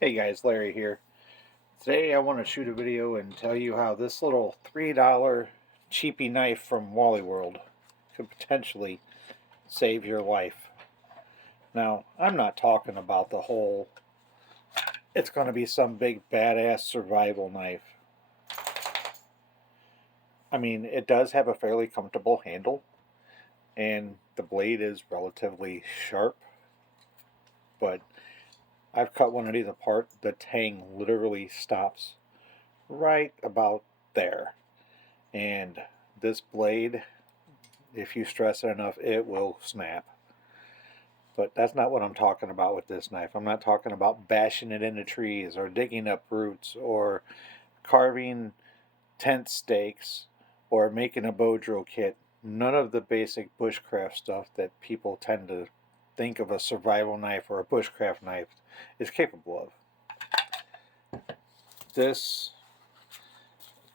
Hey guys, Larry here. Today I want to shoot a video and tell you how this little $3 cheapy knife from Wally World could potentially save your life. Now, I'm not talking about the whole, it's going to be some big badass survival knife. I mean, it does have a fairly comfortable handle and the blade is relatively sharp, but I've cut one of these apart. The tang literally stops right about there. And this blade, if you stress it enough, it will snap. But that's not what I'm talking about with this knife. I'm not talking about bashing it into trees or digging up roots or carving tent stakes or making a bow drill kit. None of the basic bushcraft stuff that people tend to think of a survival knife or a bushcraft knife is capable of. This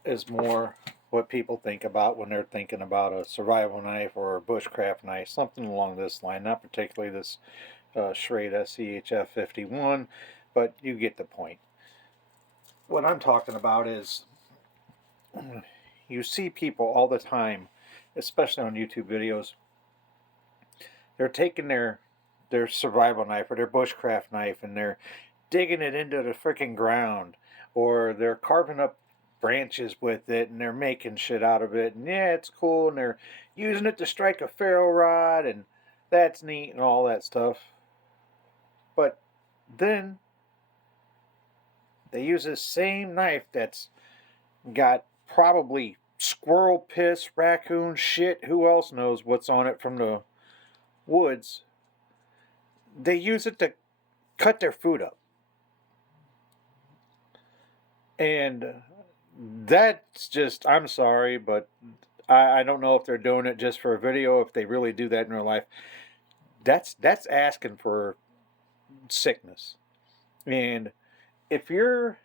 is more what people think about when they're thinking about a survival knife or a bushcraft knife, something along this line. Not particularly this Schrade SCHF 51, but you get the point. What I'm talking about is you see people all the time, especially on YouTube videos, they're taking their survival knife or their bushcraft knife and they're digging it into the freaking ground, or they're carving up branches with it and they're making shit out of it, and yeah, it's cool, and they're using it to strike a ferro rod, and that's neat and all that stuff. But then they use this same knife that's got probably squirrel piss, raccoon shit, who else knows what's on it from the woods. They use it to cut their food up. And that's just, I'm sorry, but I don't know if they're doing it just for a video, if they really do that in real life. That's asking for sickness. And if you're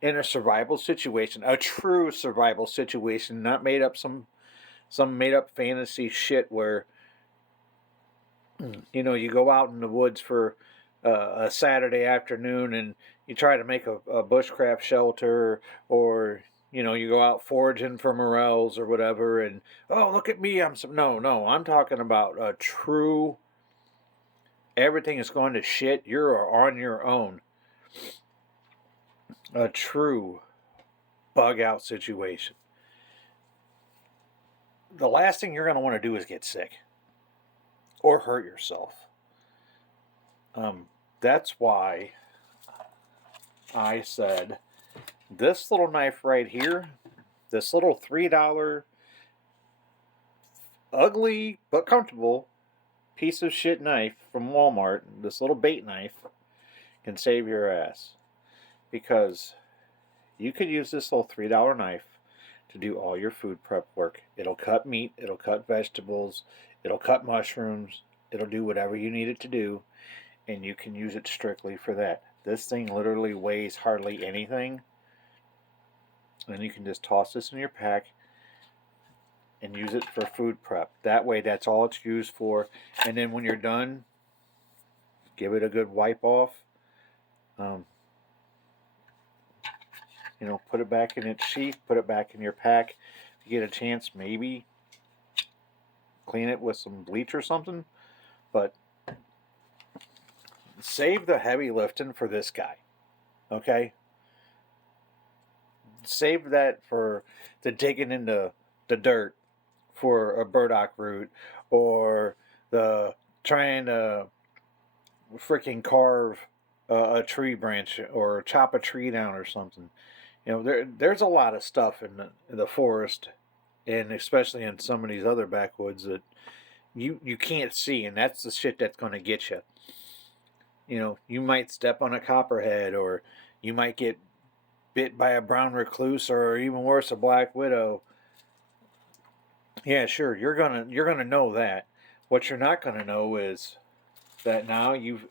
in a survival situation, a true survival situation, not made up some made up fantasy shit where you go out in the woods for a Saturday afternoon and you try to make a bushcraft shelter, or you go out foraging for morels or whatever, and oh, look at me, no, I'm talking about a true, everything is going to shit, you're on your own, a true bug out situation. The last thing you're going to want to do is get sick or hurt yourself. That's why I said this little knife right here, this little $3 ugly but comfortable piece of shit knife from Walmart, this little bait knife, can save your ass. Because you could use this little $3 knife to do all your food prep work. It'll cut meat, it'll cut vegetables, it'll cut mushrooms, it'll do whatever you need it to do, and you can use it strictly for that. This thing literally weighs hardly anything, and you can just toss this in your pack and use it for food prep. That way, that's all it's used for. And then when you're done, give it a good wipe off. Put it back in its sheath, put it back in your pack. If you get a chance, maybe clean it with some bleach or something. But save the heavy lifting for this guy, okay? Save that for the digging into the dirt for a burdock root, or the trying to freaking carve a tree branch or chop a tree down or something. There's a lot of stuff in the forest, and especially in some of these other backwoods, that you can't see, and that's the shit that's going to get you. You might step on a copperhead, or you might get bit by a brown recluse, or even worse, a black widow. Yeah, sure, you're gonna know that. What you're not gonna know is that now you've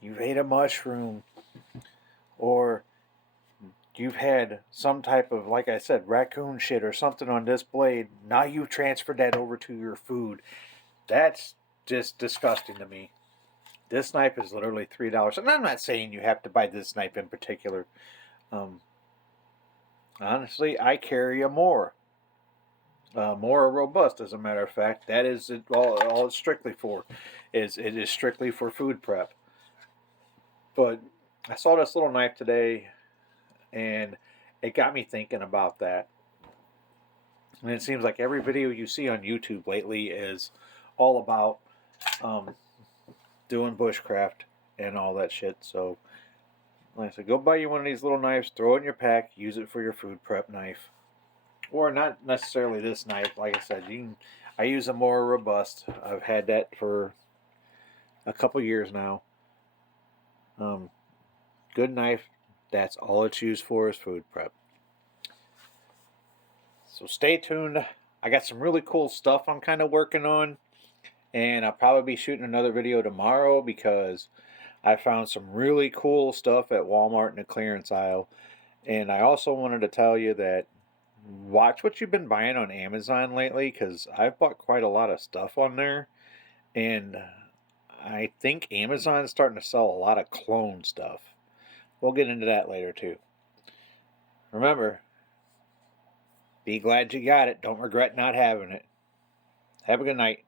you've ate a mushroom, or you've had some type of, like I said, raccoon shit or something on this blade. Now you've transferred that over to your food. That's just disgusting to me. This knife is literally $3. And I'm not saying you have to buy this knife in particular. Honestly, I carry a Mora. Mora Robust, as a matter of fact. That is all it's strictly for. It is strictly for food prep. But I saw this little knife today, and it got me thinking about that. And it seems like every video you see on YouTube lately is all about doing bushcraft and all that shit. So, like I said, go buy you one of these little knives, throw it in your pack, use it for your food prep knife. Or not necessarily this knife. Like I said, I use a Mora Robust. I've had that for a couple years now. Good knife. That's all it's used for is food prep. So stay tuned. I got some really cool stuff I'm kind of working on. And I'll probably be shooting another video tomorrow because I found some really cool stuff at Walmart in the clearance aisle. And I also wanted to tell you that watch what you've been buying on Amazon lately, because I've bought quite a lot of stuff on there. And I think Amazon's starting to sell a lot of clone stuff. We'll get into that later too. Remember, be glad you got it. Don't regret not having it. Have a good night.